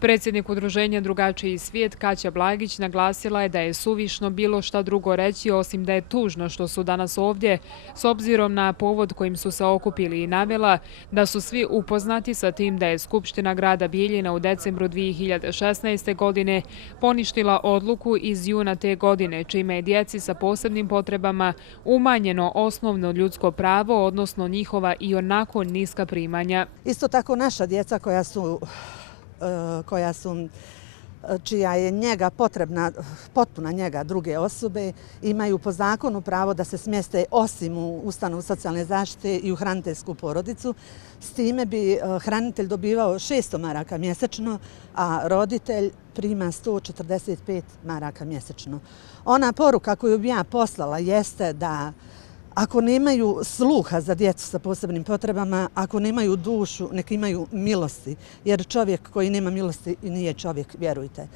Predsjednik udruženja Drugačiji svijet Kaća Blagić naglasila je da je suvišno bilo šta drugo reći osim da je tužno što su danas ovdje, s obzirom na povod kojim su se okupili, i navela da su svi upoznati sa tim da je Skupština grada Bijeljina u decembru 2016. godine poništila odluku iz juna te godine, čime je djeci sa posebnim potrebama umanjeno osnovno ljudsko pravo, odnosno njihova i onako niska primanja. Isto tako naša djeca čija je njega potrebna, potpuna njega druge osobe, imaju po zakonu pravo da se smjeste osim u ustanovu socijalne zaštite i u hraniteljsku porodicu. S time bi hranitelj dobivao 600 maraka mjesečno, a roditelj prima 145 maraka mjesečno. Ona poruka koju bi ja poslala jeste da ako nemaju sluha za djecu sa posebnim potrebama, ako nemaju dušu, nek imaju milosti, jer čovjek koji nema milosti nije čovjek, vjerujte.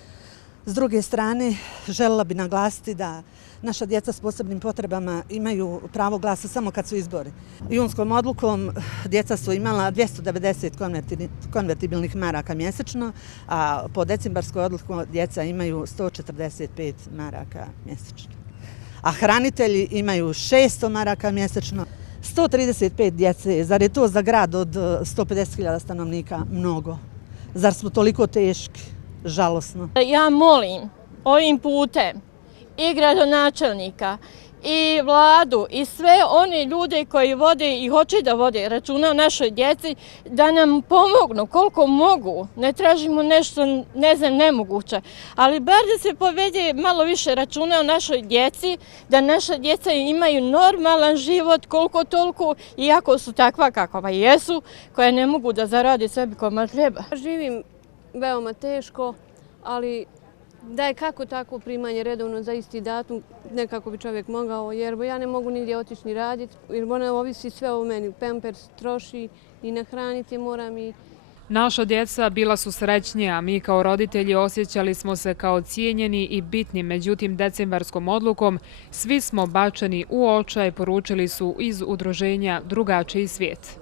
S druge strane, željela bi naglasiti da naša djeca s posebnim potrebama imaju pravo glasa samo kad su izbori. Junskom odlukom djeca su imala 290 konvertibilnih maraka mjesečno, a po decembarskoj odluku djeca imaju 145 maraka mjesečno. A hranitelji imaju 600 maraka mjesečno, 135 djece. Zar je to za grad od 150.000 stanovnika mnogo? Zar smo toliko teški? Žalosno. Ja molim ovim putem i gradonačelnika i vladu i sve one ljude koji vode i hoće da vode računa o našoj djeci da nam pomognu koliko mogu. Ne tražimo nešto, ne znam, nemoguće, ali bar da se povede malo više računa o našoj djeci, da naša djeca imaju normalan život koliko toliko, iako su takva kakva jesu, koja ne mogu da zarade sebi komad hljeba. Živim veoma teško, ali da je kako tako primanje redovno za isti datum, nekako bi čovjek mogao, jer ja ne mogu nigdje otići ni raditi, jer ona ovisi sve o meni. Pampers troši i nahraniti moram i... Naša djeca bila su srećnija, a mi kao roditelji osjećali smo se kao cijenjeni i bitni, međutim decembarskom odlukom svi smo bačeni u očaj, poručili su iz udruženja Drugačiji svijet.